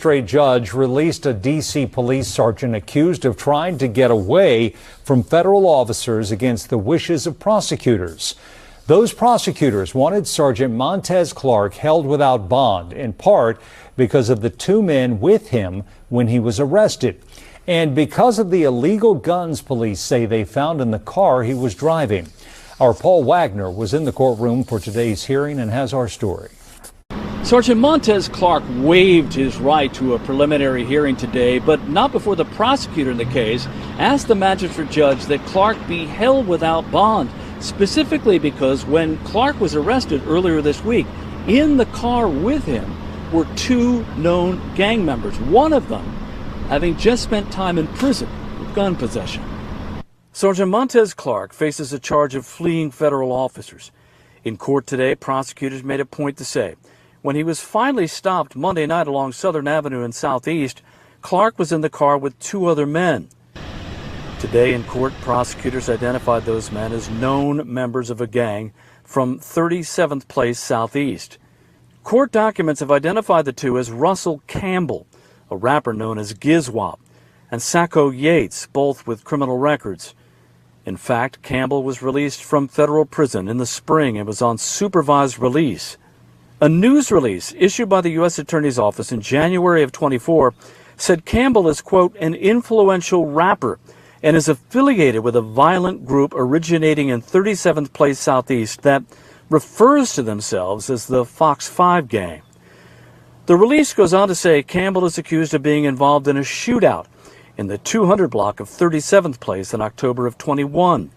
magistrate judge released a D.C. police sergeant accused of trying to get away from federal officers against the wishes of prosecutors. Those prosecutors wanted Sergeant Montez Clark held without bond, in part because of the two men with him when he was arrested, and because of the illegal guns police say they found in the car he was driving. Our Paul Wagner was in the courtroom for today's hearing and has our story. Sergeant Montez Clark waived his right to a preliminary hearing today, but not before the prosecutor in the case asked the magistrate judge that Clark be held without bond, specifically because when Clark was arrested earlier this week, in the car with him were two known gang members, one of them having just spent time in prison for gun possession. Sergeant Montez Clark faces a charge of fleeing federal officers. In court today, prosecutors made a point to say, when he was finally stopped Monday night along Southern Avenue in Southeast, Clark was in the car with two other men. Today in court, prosecutors identified those men as known members of a gang from 37th Place Southeast. Court documents have identified the two as Russell Campbell, a rapper known as Gizwop, and Sacco Yates, both with criminal records. In fact, Campbell was released from federal prison in the spring and was on supervised release. A news release issued by the U.S. Attorney's Office in January of 24 said Campbell is, quote, an influential rapper and is affiliated with a violent group originating in 37th Place Southeast that refers to themselves as the Fox 5 Gang. The release goes on to say Campbell is accused of being involved in a shootout in the 200 block of 37th Place in October of 21.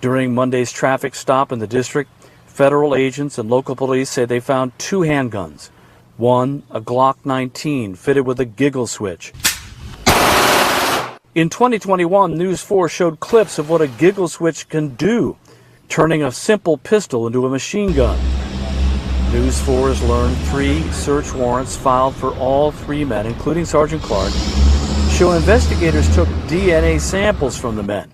During Monday's traffic stop in the district, federal agents and local police say they found two handguns. One, a Glock 19 fitted with a giggle switch. In 2021, News 4 showed clips of what a giggle switch can do, turning a simple pistol into a machine gun. News 4 has learned 3 search warrants filed for all 3 men, including Sergeant Clark, show investigators took DNA samples from the men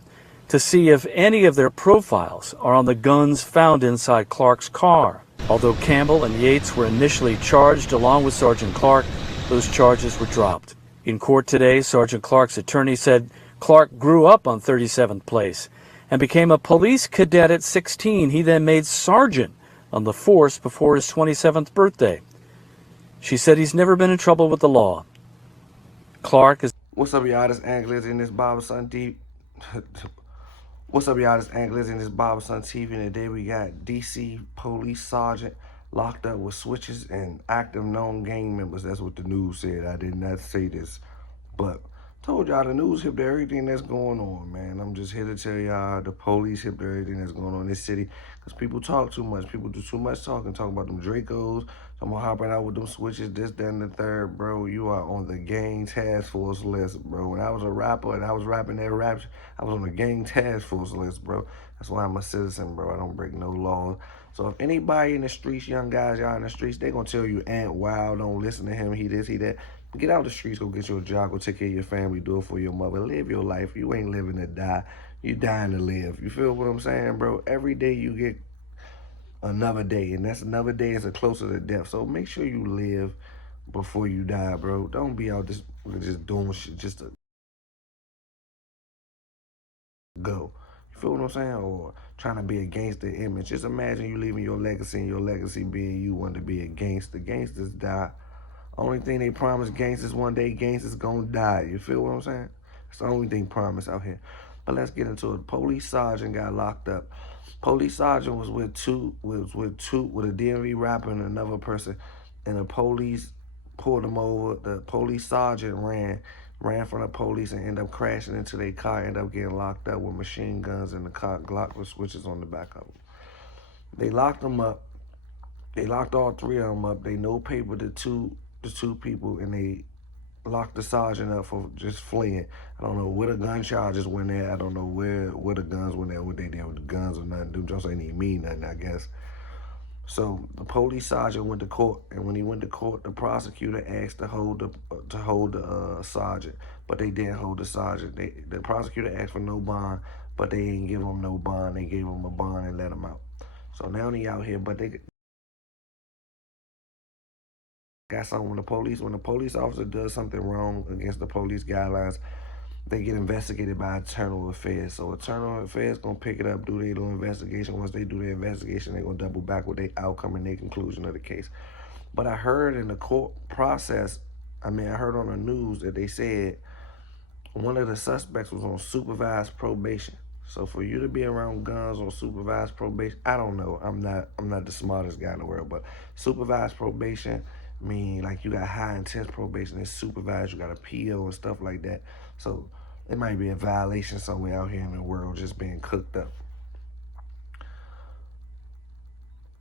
to see if any of their profiles are on the guns found inside Clark's car. Although Campbell and Yates were initially charged along with Sergeant Clark, those charges were dropped. In court today, Sergeant Clark's attorney said Clark grew up on 37th Place and became a police cadet at 16. He then made sergeant on the force before his 27th birthday. She said he's never been in trouble with the law. Clark is... What's up, y'all? This Anglers in this Barberson Deep. What's up, y'all? This Anglers in this Barberson TV, and today we got D.C. police sergeant locked up with switches and active known gang members. That's what the news said. I did not say this, but told y'all the news hipped everything that's going on, man. I'm just here to tell y'all the police hipped everything that's going on in this city because people talk too much. People do too much talking about them Dracos. I'm gonna hopping out with them switches, this, that, and the third, bro. You are on the gang task force list, bro. When I was a rapper and I was rapping that rap, I was on the gang task force list, bro. That's why I'm a citizen, bro. I don't break no laws. So if anybody in the streets, young guys, y'all in the streets, they gonna tell you, Ant Wild, don't listen to him, he this, he that. Get out the streets, go get you a job, go take care of your family, do it for your mother. Live your life. You ain't living to die. You dying to live. You feel what I'm saying, bro? Every day you get another day, and that's another day is a closer to death. So make sure you live before you die, bro. Don't be out just doing shit just to go. You feel what I'm saying? Or trying to be a gangster image. Just imagine you leaving your legacy and your legacy being you want to be a gangster. Gangsters die. Only thing they promise gangsters one day, gangsters gonna die. You feel what I'm saying? It's the only thing promised out here. But let's get into it. Police sergeant got locked up. Police sergeant was with a DMV rapper and another person, and the police pulled him over. The police sergeant ran from the police and ended up crashing into their car, ended up getting locked up with machine guns in the car, Glock with switches on the back of them. They locked them up. They locked all 3 of them up. They no paper the two people, and they locked the sergeant up for just fleeing. I don't know where the gun charges went at. I don't know where the guns went at, what they did with the guns or nothing. Them just ain't even mean nothing, I guess. So the police sergeant went to court, and when he went to court, the prosecutor asked to hold the sergeant, but they didn't hold the sergeant. The prosecutor asked for no bond, but they didn't give him no bond. They gave him a bond and let him out. So now he out here, but they got something when the police officer does something wrong against the police guidelines, they get investigated by internal affairs. So internal affairs gonna pick it up, do their little investigation. Once they do their investigation, they're gonna double back with their outcome and their conclusion of the case. But I heard in the court process, I heard on the news that they said one of the suspects was on supervised probation. So for you to be around guns on supervised probation, I don't know. I'm not the smartest guy in the world, but supervised probation mean like you got high intense probation. It's supervised, you got a PO and stuff like that. So it might be a violation somewhere out here in the world just being cooked up.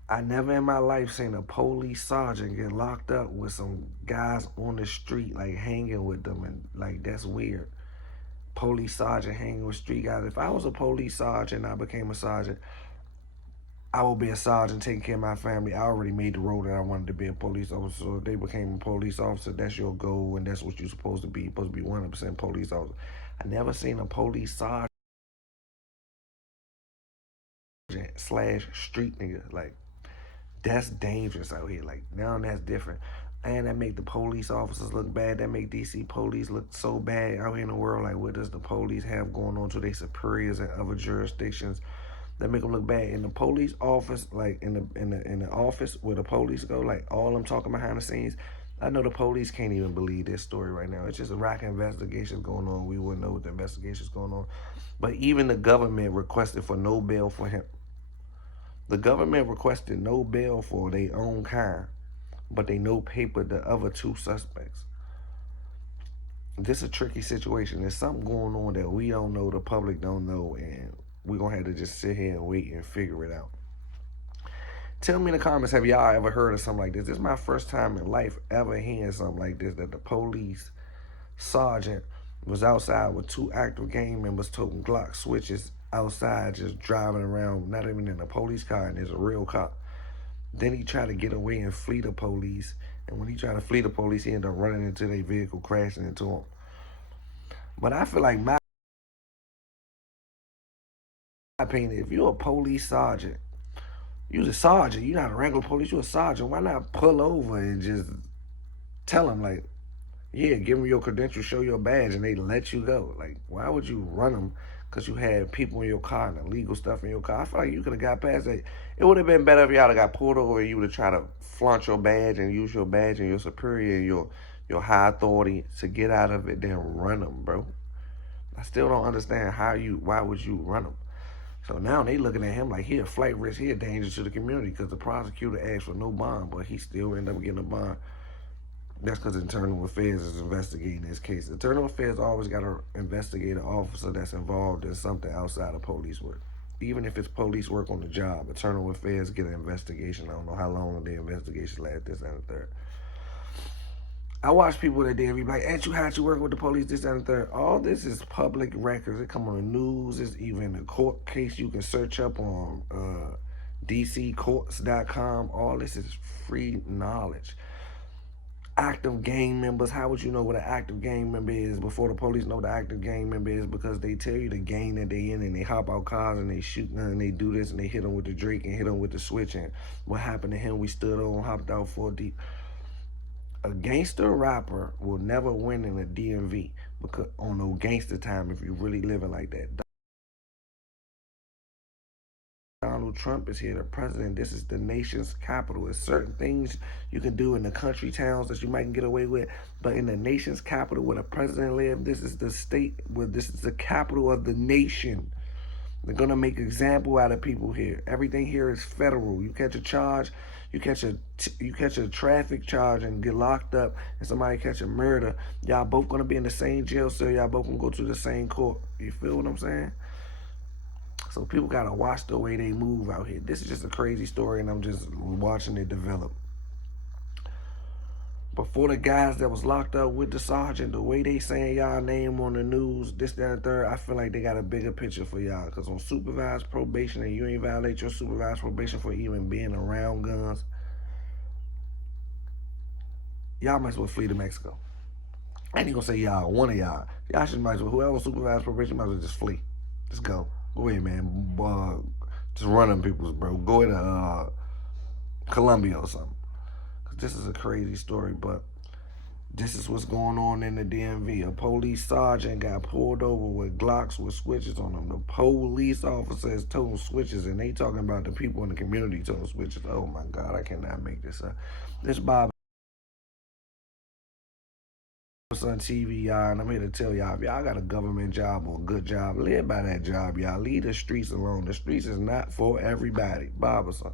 I never in my life seen a police sergeant get locked up with some guys on the street, like hanging with them, and like that's weird. Police sergeant hanging with street guys. If I was a police sergeant and I became a sergeant, I would be a sergeant taking care of my family. I already made the road that I wanted to be a police officer. So if they became a police officer, that's your goal and that's what you're supposed to be. You're supposed to be 100% police officer. I never seen a police sergeant / street nigga. Like, that's dangerous out here. Like, now that's different. And that make the police officers look bad. That make DC police look so bad out here in the world. Like, what does the police have going on to their superiors in other jurisdictions? That make them look bad. In the police office, like in the office where the police go, like all them talking behind the scenes, I know the police can't even believe this story right now. It's just a rock investigation going on. We wouldn't know what the investigation is going on. But even the government requested for no bail for him. The government requested no bail for their own kind, but they no paper the other two suspects. This is a tricky situation. There's something going on that we don't know, the public don't know, and we're going to have to just sit here and wait and figure it out. Tell me in the comments, have y'all ever heard of something like this? This is my first time in life ever hearing something like this, that the police sergeant was outside with two active gang members toting Glock switches outside, just driving around, not even in a police car, and there's a real cop. Then he tried to get away and flee the police, and when he tried to flee the police, he ended up running into their vehicle, crashing into them. But I feel like my opinion, if you're a police sergeant, you're a sergeant, you're not a regular police, you're a sergeant, why not pull over and just tell them, like, yeah, give them your credentials, show your badge, and they let you go? Like, why would you run them because you had people in your car and illegal stuff in your car? I feel like you could have got past that. It would have been better if y'all had got pulled over and you would have tried to flaunt your badge and use your badge and your superior and your high authority to get out of it, then run them, bro. I still don't understand why would you run them? So now they looking at him like he a flight risk, he a danger to the community because the prosecutor asked for no bond, but he still ended up getting a bond. That's because Internal Affairs is investigating this case. Internal Affairs always got to investigate an officer that's involved in something outside of police work. Even if it's police work on the job, Internal Affairs get an investigation. I don't know how long the investigation lasts, this and the third. I watch people that they be like, ain't you had you working with the police, this and the third. All this is public records. It come on the news. It's even a court case you can search up on dccourts.com. All this is free knowledge. Active gang members, how would you know what an active gang member is before the police know what an active gang member is? Because they tell you the gang that they in, and they hop out cars and they shoot and they do this and they hit them with the Drake and hit them with the switch. And what happened to him, we stood on, hopped out 4 deep. A gangster rapper will never win in a DMV because on no gangster time if you really living like that. Donald Trump is here, the president. This is the nation's capital. There's certain things you can do in the country towns that you might get away with, but in the nation's capital where the president lives, this is the state where this is the capital of the nation. They're gonna make an example out of people here. Everything here is federal. You catch a charge, you catch a traffic charge and get locked up, and somebody catch a murder. Y'all both gonna be in the same jail cell. Y'all both gonna go to the same court. You feel what I'm saying? So people gotta watch the way they move out here. This is just a crazy story, and I'm just watching it develop. Before the guys that was locked up with the sergeant, the way they saying y'all name on the news, this, that, and third, I feel like they got a bigger picture for y'all. Because on supervised probation, and you ain't violate your supervised probation for even being around guns, y'all might as well flee to Mexico. I ain't gonna say y'all, one of y'all. Y'all should might as well, whoever supervised probation, might as well just flee. Just go. Go ahead, man. Just run them peoples, bro. Go to Colombia or something. this is a crazy story, but this is what's going on in the DMV. A police sergeant got pulled over with Glocks with switches on them. The police officers told switches, and they talking about the people in the community told switches. Oh my God, I cannot make this up. This Bob on TV, y'all, and I'm here to tell y'all, if y'all got a government job or a good job, live by that job, y'all. Leave the streets alone. The streets is not for everybody. Barberson.